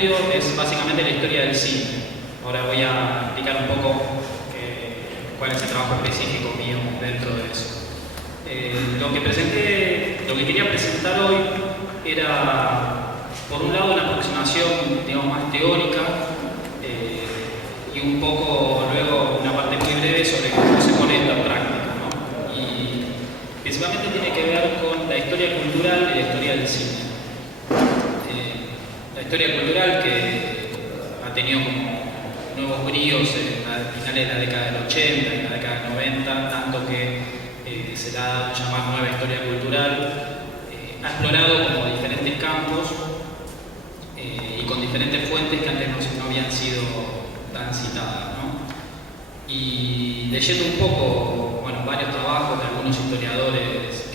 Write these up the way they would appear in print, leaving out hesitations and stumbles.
estudio es básicamente la historia del cine. Ahora voy a explicar un poco cuál es el trabajo específico mío dentro de eso. Lo que quería presentar hoy era, por un lado, una aproximación, digamos, más teórica y un poco luego una parte muy breve sobre cómo se pone esto en práctica, ¿no? Y principalmente tiene que ver con la historia cultural y la historia del cine. La historia cultural que ha tenido como nuevos bríos a finales de la década del 80 y en la década del 90, tanto que se la ha dado a llamar nueva historia cultural, ha explorado como diferentes campos y con diferentes fuentes que antes no habían sido tan citadas, ¿no? Y leyendo un poco, bueno, varios trabajos de algunos historiadores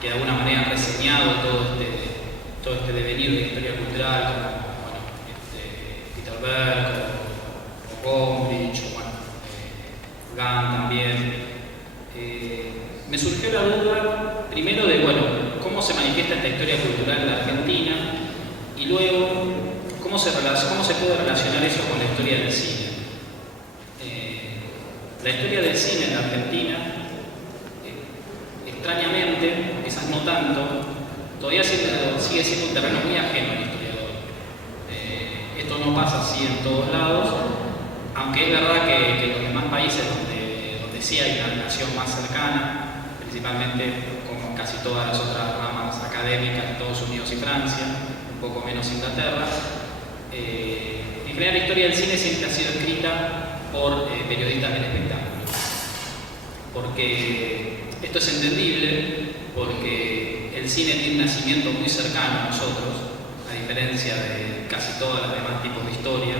que de alguna manera han reseñado todo este devenir de la historia cultural, como bueno, Peter Berg o Gombrich, o bueno, Gahn también. Me surgió la duda, primero, de bueno, cómo se manifiesta esta historia cultural en la Argentina y luego cómo se puede relacionar eso con la historia del cine. La historia del cine en la Argentina, extrañamente, quizás no tanto, todavía sigue siendo un terreno muy ajeno al historiador. Esto no pasa así en todos lados, aunque es verdad que en los demás países donde sí hay una relación más cercana, principalmente como casi todas las otras ramas académicas de Estados Unidos y Francia, un poco menos Inglaterra. En general, la historia del cine siempre ha sido escrita por periodistas del espectáculo. Porque esto es entendible, porque el cine tiene un nacimiento muy cercano a nosotros, a diferencia de casi todos los demás tipos de historia.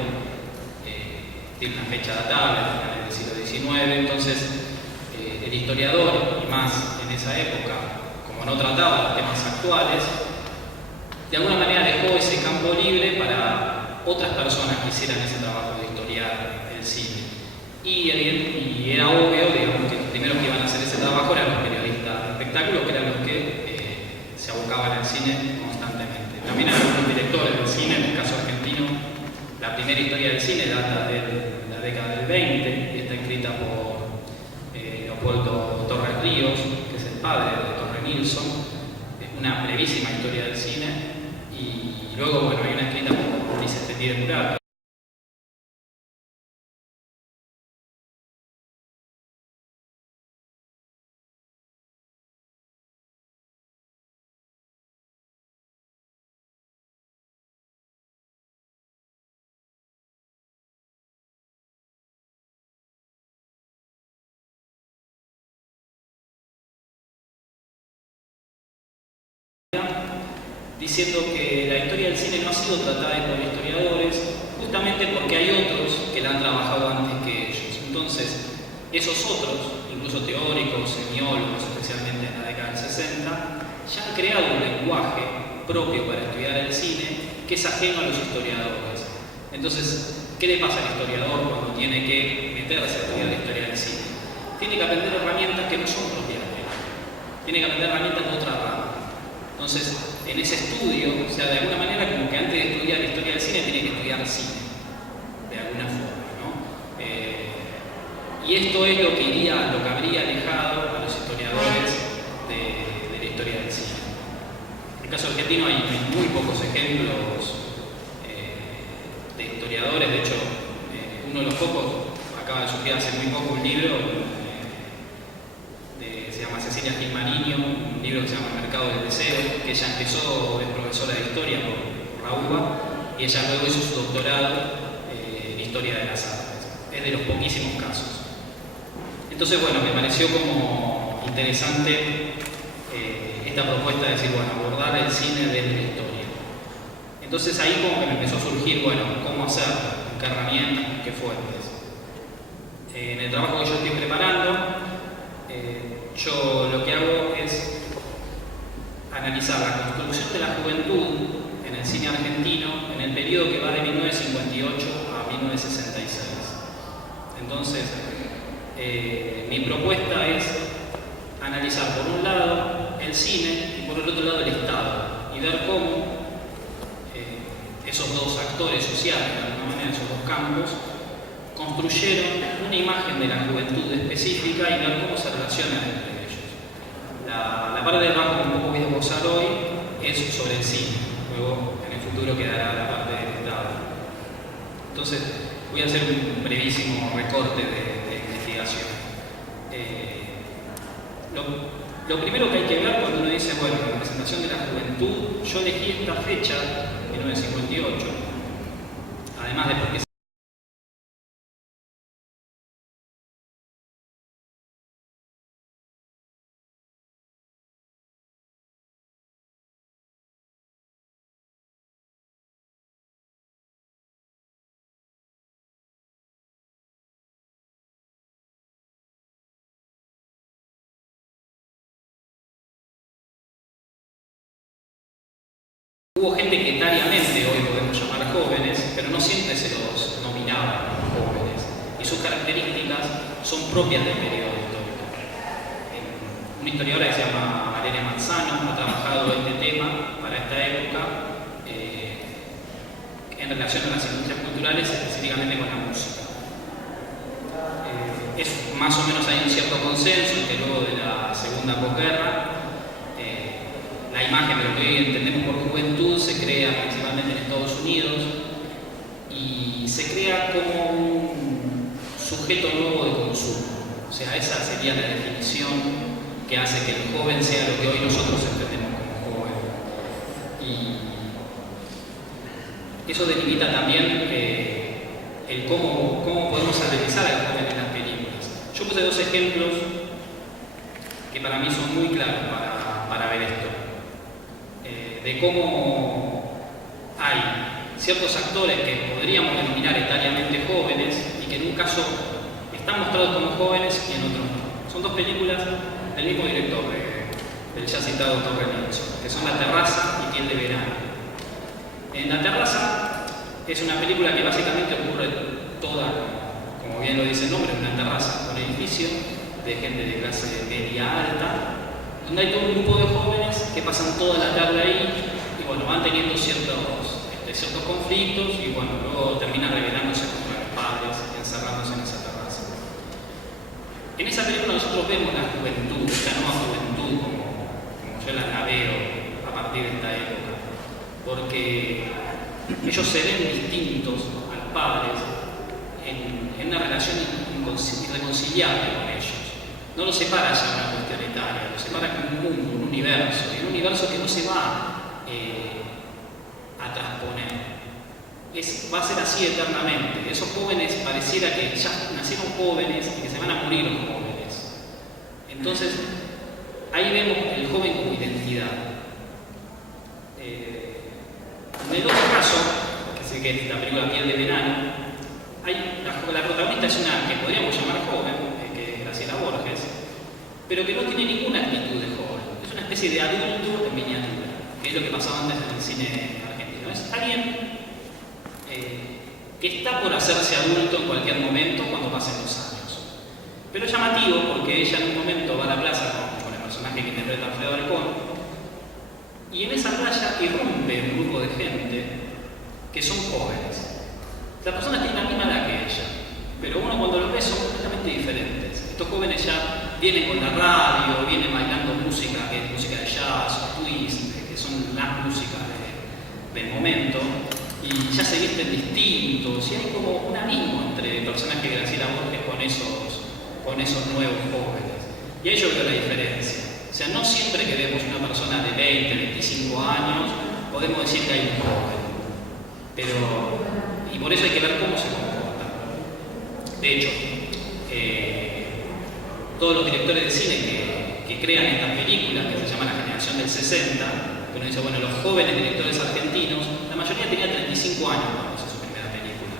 Tiene una fecha datable, a finales del siglo XIX, entonces el historiador, y más en esa época, como no trataba los temas actuales, de alguna manera dejó ese campo libre para otras personas que hicieran ese trabajo de historiar el cine. Y era obvio, digamos, que los primeros que iban a hacer ese trabajo eran los periodistas de espectáculo, que eran los que se abocaban al cine constantemente. También eran los directores del cine, en el caso argentino. La primera historia del cine data de la década del 20 y está escrita por Leopoldo Torres Ríos, que es el padre de Torre Nilsson. Es una brevísima historia del cine. Y luego, bueno, hay una escrita por Vicente Murat. Diciendo que la historia del cine no ha sido tratada por historiadores justamente porque hay otros que la han trabajado antes que ellos. Entonces, esos otros, incluso teóricos, semiólogos, especialmente en la década del 60, ya han creado un lenguaje propio para estudiar el cine que es ajeno a los historiadores. Entonces, ¿qué le pasa al historiador cuando tiene que meterse a estudiar la historia del cine? Tiene que aprender herramientas que no son propias de él. Tiene que aprender herramientas de otra rama. Entonces, en ese estudio, o sea, de alguna manera, como que antes de estudiar la historia del cine, tiene que estudiar cine, de alguna forma, ¿no? Y esto es lo que habría alejado a los historiadores de la historia del cine. En el caso argentino hay muy pocos ejemplos de historiadores. De hecho, uno de los pocos acaba de surgir hace muy poco un libro se llama Cecilia Gilmariño, un libro que se llama El mercado del deseo, que ella empezó, es profesora de historia por la UBA, y ella luego hizo su doctorado en historia de las artes. Es de los poquísimos casos. Entonces, bueno, me pareció como interesante esta propuesta de decir, bueno, abordar el cine desde la historia. Entonces ahí como que me empezó a surgir, bueno, cómo hacerlo, con qué herramientas, con qué fuentes. En el trabajo que yo estoy preparando, yo lo que hago es analizar la construcción de la juventud en el cine argentino en el periodo que va de 1958 a 1966. Entonces, mi propuesta es analizar por un lado el cine y por el otro lado el Estado y ver cómo esos dos actores sociales, de alguna manera, esos dos campos, construyeron una imagen de la juventud específica y ver cómo se relacionan entre ellos. La parte del banco que un poco voy a posar hoy es sobre el cine, luego en el futuro quedará la parte del Estado. Entonces, voy a hacer un brevísimo recorte de investigación. Lo primero que hay que ver cuando uno dice, bueno, la representación de la juventud, yo elegí esta fecha, 1958, además de porque hubo gente que etariamente hoy podemos llamar jóvenes, pero no siempre se los nominaba como jóvenes. Y sus características son propias del periodo histórico. Una historiadora que se llama Valeria Manzano ha trabajado este tema para esta época en relación a las industrias culturales, específicamente con la música. Más o menos hay un cierto consenso en que luego de la segunda posguerra, la imagen de lo que hoy entendemos por juventud se crea principalmente en Estados Unidos y se crea como un sujeto nuevo de consumo. O sea, esa sería la definición que hace que el joven sea lo que hoy nosotros entendemos como joven. Y eso delimita también el cómo podemos analizar al joven en las películas. Yo puse dos ejemplos que para mí son muy claros para ver esto. De cómo hay ciertos actores que podríamos denominar etariamente jóvenes y que en un caso están mostrados como jóvenes y en otros no. Son dos películas del mismo director, del ya citado Torre Nilsson, que son La Terraza y Piel de Verano. En La Terraza es una película que básicamente ocurre toda, como bien lo dice el nombre, en una terraza, un edificio de gente de clase media alta, donde hay todo un grupo de jóvenes que pasan toda la tarde ahí y bueno, van teniendo ciertos conflictos y bueno, luego terminan rebelándose contra los padres, encerrándose en esa terraza. En esa película nosotros vemos la juventud, esta nueva juventud como yo la veo a partir de esta época, porque ellos se ven distintos a los padres en una relación irreconciliable con ellos. No los separa ya una cuestión etaria, los separa como un mundo, un universo, y un universo que no se va a transponer. Va a ser así eternamente. Esos jóvenes pareciera que ya nacieron jóvenes y que se van a morir jóvenes. Entonces, ahí vemos el joven como identidad. En el otro caso, que sé que es la película Piel de Verano, la protagonista es una que podríamos llamar joven, Graciela Borges, pero que no tiene ninguna actitud de joven. Es una especie de adulto en miniatura, que es lo que pasaba antes en el cine argentino. Es alguien que está por hacerse adulto en cualquier momento cuando pasen los años. Pero es llamativo porque ella en un momento va a la plaza con el personaje que interpreta Alfredo Alcón, y en esa playa irrumpe un grupo de gente que son jóvenes. Las personas tienen la misma edad que ella, pero uno cuando los ve son completamente diferentes. Estos jóvenes ya vienen con la radio, vienen bailando música, que es música de jazz, twist, que son las músicas del momento, y ya se visten distintos, y hay como un abismo entre el personaje de Graciela Borges con esos nuevos jóvenes. Y ahí yo veo la diferencia. O sea, no siempre que vemos una persona de 20, 25 años, podemos decir que hay un joven. Y por eso hay que ver cómo se comporta. De hecho, todos los directores de cine que crean estas películas, que se llama la generación del 60, que uno dice, bueno, los jóvenes directores argentinos, la mayoría tenía 35 años cuando hizo su primera película.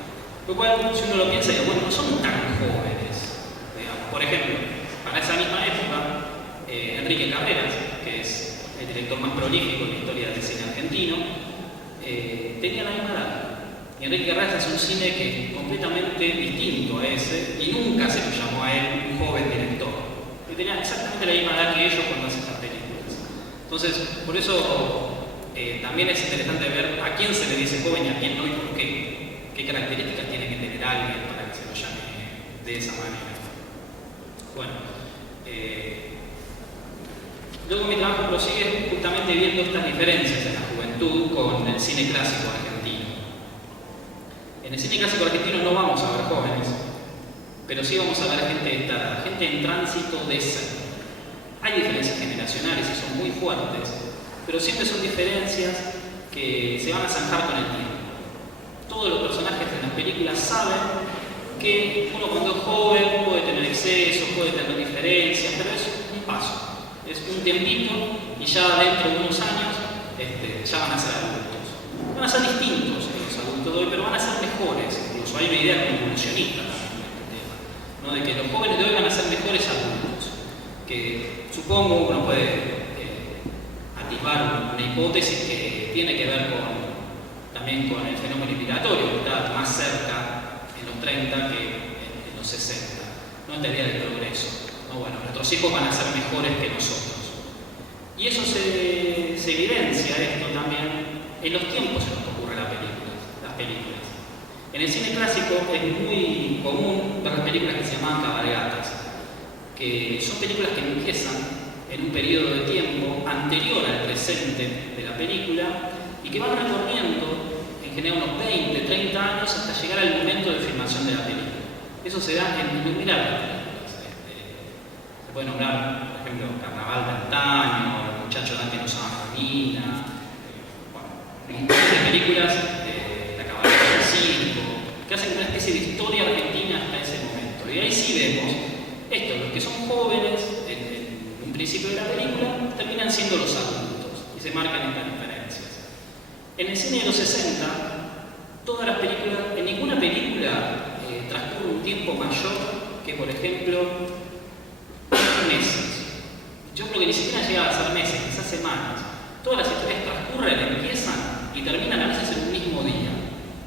Lo cual, si uno lo piensa, dice, bueno, no son tan jóvenes. Digamos. Por ejemplo, para esa misma época, Enrique Carreras, que es el director más prolífico en la historia del cine argentino, tenía la misma edad. Y Enrique Carreras hace un cine que es completamente distinto a ese, y nunca se lo llamó a él un joven director. Y tenía exactamente la misma edad que ellos cuando hacen estas películas. Entonces, por eso también es interesante ver a quién se le dice joven y a quién no y por qué. ¿Qué características tiene que tener alguien para que se lo llame de esa manera? Bueno, luego mi trabajo prosigue justamente viendo estas diferencias en la juventud con el cine clásico argentino. En el cine clásico argentino no vamos a ver jóvenes, pero sí vamos a ver gente de esta edad, gente en tránsito de ser. Hay diferencias generacionales y son muy fuertes, pero siempre son diferencias que se van a zanjar con el tiempo. Todos los personajes en las películas saben que uno cuando es joven puede tener excesos, puede tener diferencias, pero es un paso, es un tiempito y ya dentro de unos años ya van a ser adultos. Van a ser distintos los adultos de hoy, pero van a ser mejores. Incluso hay una idea evolucionista también de este tema, ¿no? De que los jóvenes de hoy van a ser mejores adultos. Que supongo uno puede atisbar una hipótesis que tiene que ver también con el fenómeno migratorio, que está más cerca en los 30 que en los 60, no en teoría del progreso. ¿No? Bueno, nuestros hijos van a ser mejores que nosotros. Y eso se evidencia esto también en los tiempos en los que ocurren las películas. En el cine clásico es muy común ver las películas que se llaman cabalgatas, que son películas que empiezan en un periodo de tiempo anterior al presente de la película y que van recorriendo en general unos 20, 30 años hasta llegar al momento de filmación de la película. Eso se da en innumerables películas. Se puede nombrar, por ejemplo, Carnaval de antaño, El muchacho de antes no usaba camina, un montón de películas de La cabalgata del circo, que hacen una especie de historia argentina hasta ese momento. Y ahí sí vemos esto, los que son jóvenes en un principio de la película terminan siendo los adultos y se marcan estas diferencias. En el cine de los 60, todas las películas, en ninguna película transcurre un tiempo mayor que, por ejemplo, meses. Yo creo que ni siquiera llega a ser meses, quizás semanas. Todas las historias transcurren, empiezan y terminan a veces en un mismo día.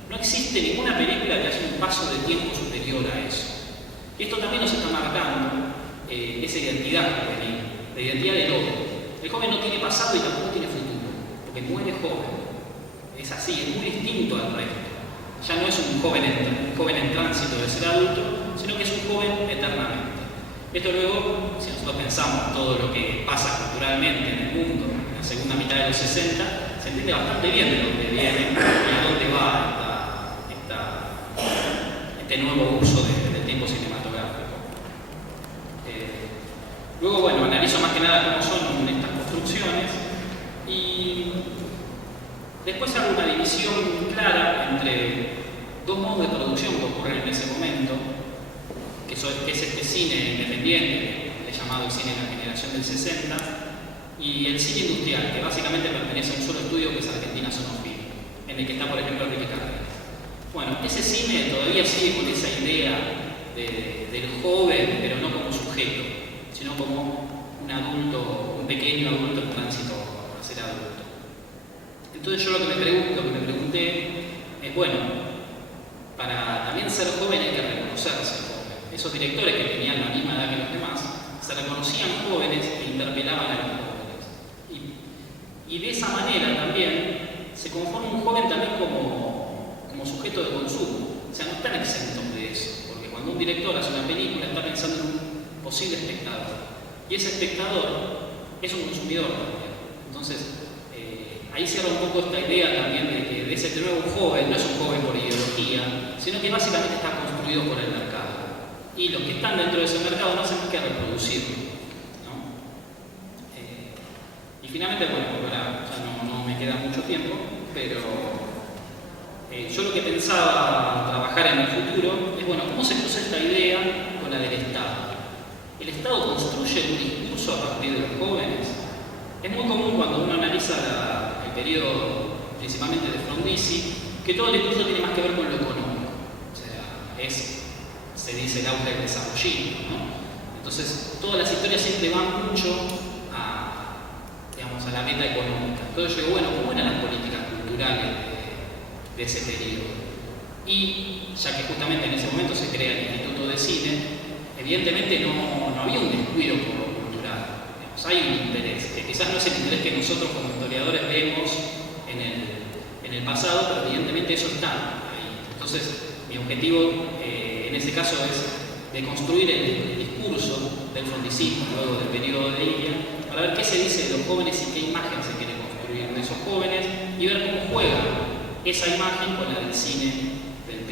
No existe ninguna película que haya un paso de tiempo superior a eso. Y esto también nos está marcando esa identidad juvenil, la identidad del joven. El joven no tiene pasado y tampoco tiene futuro, porque muere joven. Es así, es muy distinto al resto. Ya no es un joven en tránsito de ser adulto, sino que es un joven eternamente. Esto luego, si nosotros pensamos todo lo que pasa culturalmente en el mundo en la segunda mitad de los 60, se entiende bastante bien de dónde viene y a dónde va este nuevo uso del tiempo cinematográfico. Luego, bueno, analizo más que nada cómo son estas construcciones y después hago una división clara entre dos modos de producción que ocurren en ese momento, que es este cine independiente, llamado el cine de la generación del 60, y el cine industrial, que básicamente pertenece a un solo estudio que es Argentina Sonofilm, en el que está, por ejemplo, Enrique Carrera. Bueno, ese cine todavía sigue con esa idea del joven, pero no como sujeto, sino como un adulto, un pequeño adulto en tránsito a ser adulto. Entonces yo lo que me pregunté es, bueno, para también ser joven hay que reconocerse joven. Esos directores que tenían la misma edad que los demás se reconocían jóvenes e interpelaban a los jóvenes. Y de esa manera también se conforma un joven también como sujeto de consumo. O sea, no están exentos de eso, porque cuando un director hace una película está pensando en un posible espectador. Y ese espectador es un consumidor también. Entonces, ahí cierra un poco esta idea también de que de ese nuevo joven no es un joven por ideología, sino que básicamente está construido por el mercado. Y los que están dentro de ese mercado no hacen más que reproducirlo, ¿no? Y finalmente, bueno, ahora ya no me queda mucho tiempo, pero yo lo que pensaba trabajar en el futuro es, bueno, ¿cómo se cruza esta idea con la del Estado? ¿El Estado construye un discurso a partir de los jóvenes? Es muy común cuando uno analiza el periodo principalmente de Frondizi, que todo el discurso tiene más que ver con lo económico. O sea, se dice el auge del desarrollismo, ¿no? Entonces, todas las historias siempre van mucho a la meta económica. Entonces yo digo, bueno, ¿cómo eran las políticas culturales de ese periodo? Y ya que justamente en ese momento se crea el Instituto de Cine, evidentemente no había un descuido por lo cultural. Hay un interés, que quizás no es el interés que nosotros como historiadores vemos en el pasado, pero evidentemente eso está ahí. Entonces, mi objetivo en ese caso es de construir el discurso del frondicismo, luego del periodo de Ilia, para ver qué se dice de los jóvenes y qué imagen se quiere construir de esos jóvenes y ver cómo juega esa imagen con la del cine del